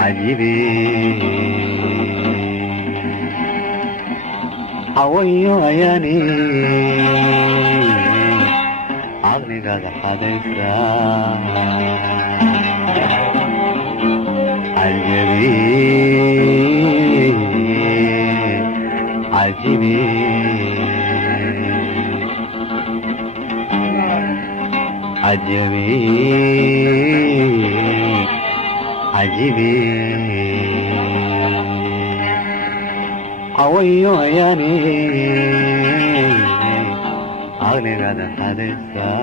عجيبي حويو عياني عقلي قاعد حديثا عجيبي عجيبي عجيبي عجيبي عويو عياني عقلي قاعد حديثا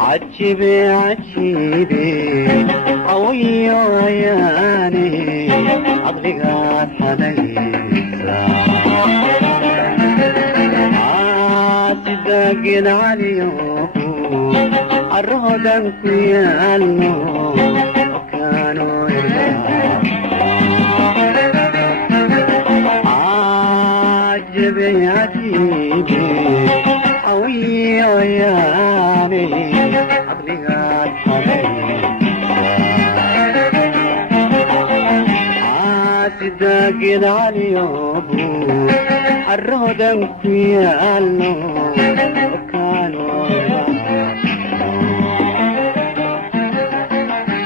عجيبي عجيبي قوية عياني عقلي قاعد حديثا عاسداقين عليهم الرهدان كيالو وكانوا يرضى عجيبي عجيبي قوية عياني عقلي قاعد عاسداقين عليهم الرهدان كيالو وكانوا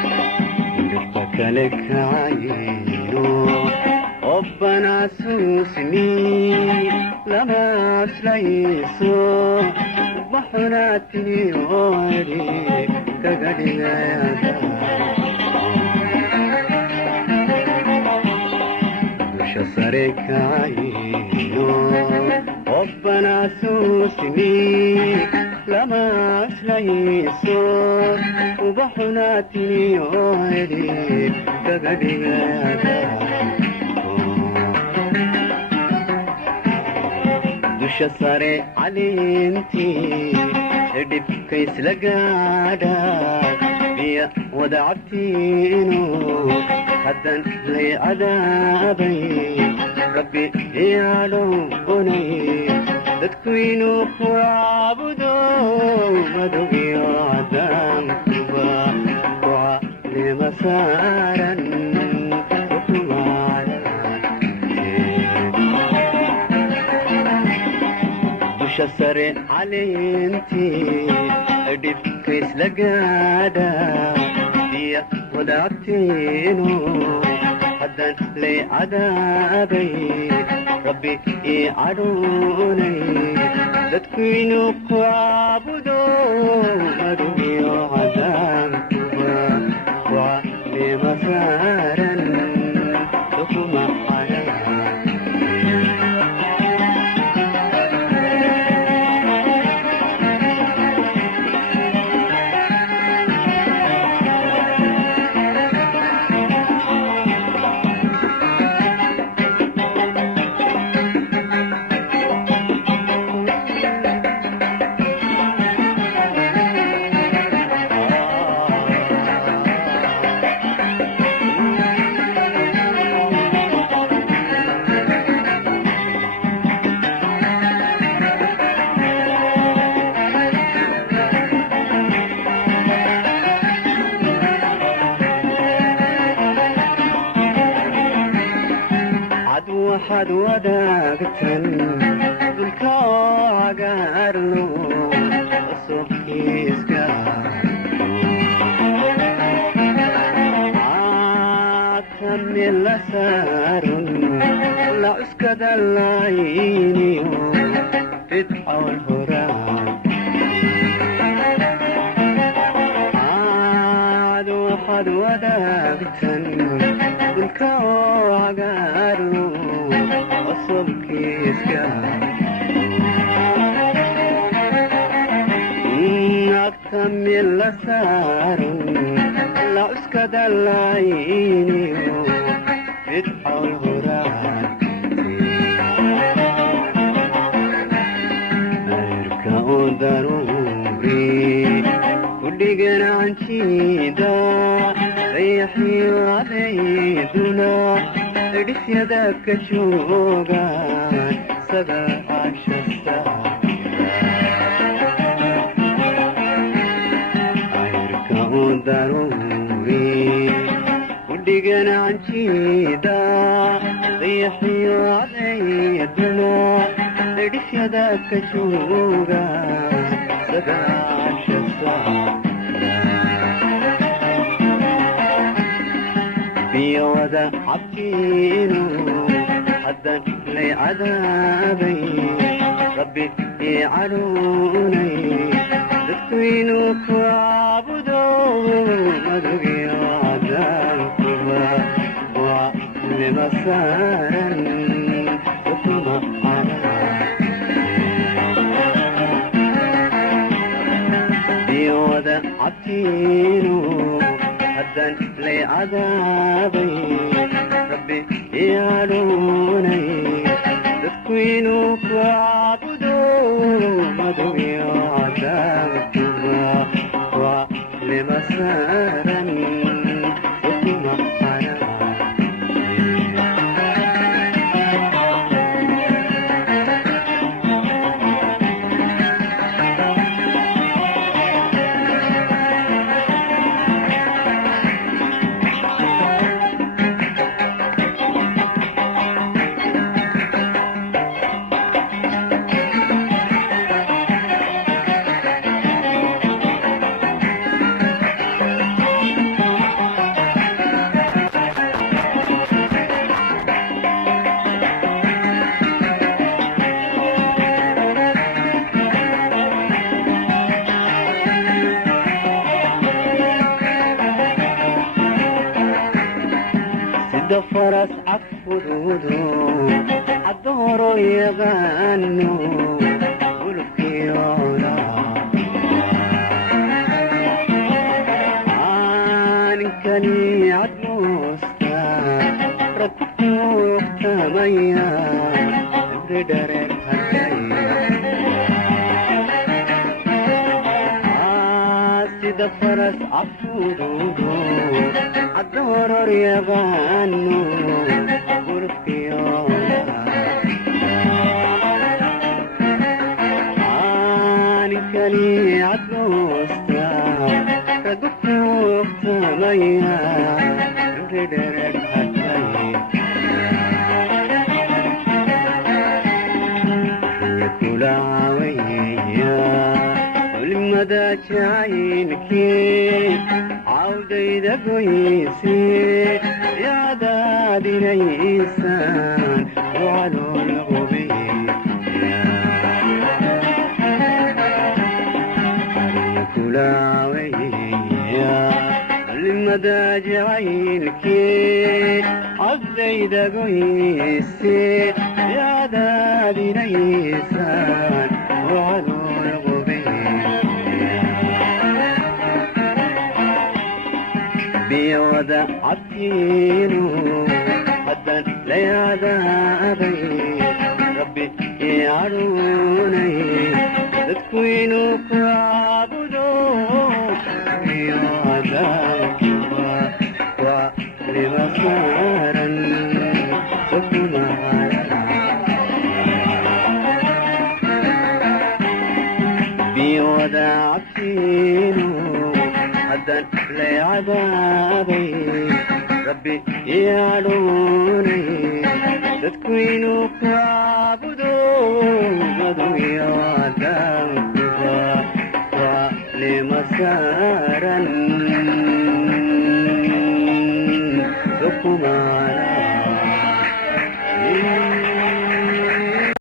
قلبك لك عينو ربنا سوسني لما أسليسو بحراتني وعلي كقدنا دوش صرك عينو ربنا سوسني لما أسليسو وبحراتني وعلي كقدنا دوش صاري علينتي دبكيس لقادك بيا ودعتينو حدا لي عذابي ربي يعلوني تكوينو وعبدو مدوغي وعدام كبا دعا لمسارا شسر علينتي دبكيس لقادا بيا ودعتينو حدا لي عذابي ربي يعروني تكوينو وعبدو مدوي وعذاب كبا وعلي مسارا تكما على cagaarno cusubkiiska caadkamil la saarun la cuskada layniyo fidxawl horaan caad waxaad wadaagtan dhulka oo cagaarno cusubkiiska agtamil la saarun la cuskada layniyo fidxawl horaan ayrka oo daruuri kudhiganaanjiida dayaxiyo adayduna edhisyada ka joogaan sagaashasta ayrka oo daruuri kudhiganaanjiida dayaxiyo adayduna edhisyada ka joogaan sagaashasta biyowada cabkiinu haddan lay cadaabay rabbi ii caruunay dadku inuu ku caabudo madogiyo cadaankuba waa lima saaran ukuma biyowada cabkiinu haddan lay cadaabay rabbi ii caruunay dadku inuu ku caabudo madogiyo cadaankuba waa lima saaran ukuma sida faras cagfuduudo addooro yaqaano ulkiyoda aaninkani cadmoosta ragkuuqtamaya ibridhareer haday sida faras cagfuduudo addooror yaqaano ulkiyoda aaninkani cadmoosta ragkuuqtamaya ibridhareer haday kulaawaya culimada jacaylkii cawdayda goyse yaadaadinaysaan wacalool qubiya kulaawaya culimada jacaylkii cawdayda goyse yaadaadinaysaan wacalool biyowada cabkiinu haddan lay cadaabay rabbi ii caruunay dadku inuu ku caabudo iyo cadaabkuba waa lima saaran ukuma biyowada cabkiinu haddan lay cadaabay rabbi ii caruunay dadku inuu ku caabudo adunya wadankuba waa limasaan